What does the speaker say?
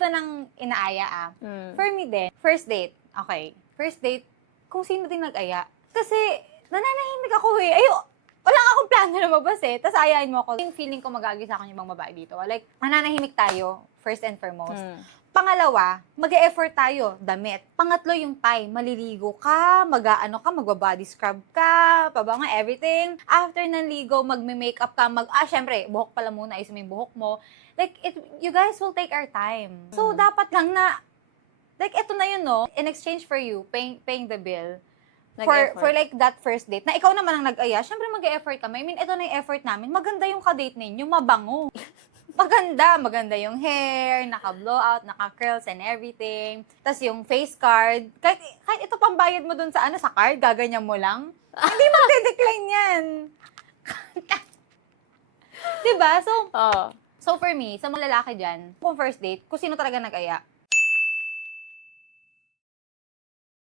ito ng inaaya For me din, first date, okay. First date, kung sino din nag-aya. Kasi, nananahimik ako eh. Wala akong plano na mabas eh. Tapos ayain mo ako. Yung feeling ko magagi sa akin yung ibang babae dito. Like, nananahimik tayo, first and foremost. Pangalawa, mag-e-effort tayo, damit. Pangatlo yung time, maliligo ka, magba-body scrub ka, pabango, everything. After ng ligo, magme-makeup ka, syempre, buhok pala muna, ayusin mo yung buhok mo. Like, you guys will take our time. So, dapat lang na, like, eto na yun, no? In exchange for you, paying the bill, for like that first date, na ikaw naman ang nag-aya, syempre mag-e-effort kami. I mean, ito na yung effort namin. Maganda yung ka-date ninyo, mabango. Maganda yung hair, naka-blowout, naka-curls and everything. Tapos yung face card, kahit ito pambayad mo dun sa sa card, gaganyan mo lang. Hindi magde-decline yan. Diba? So for me, sa mga lalaki dyan, kung first date, kung sino talaga nag-aya,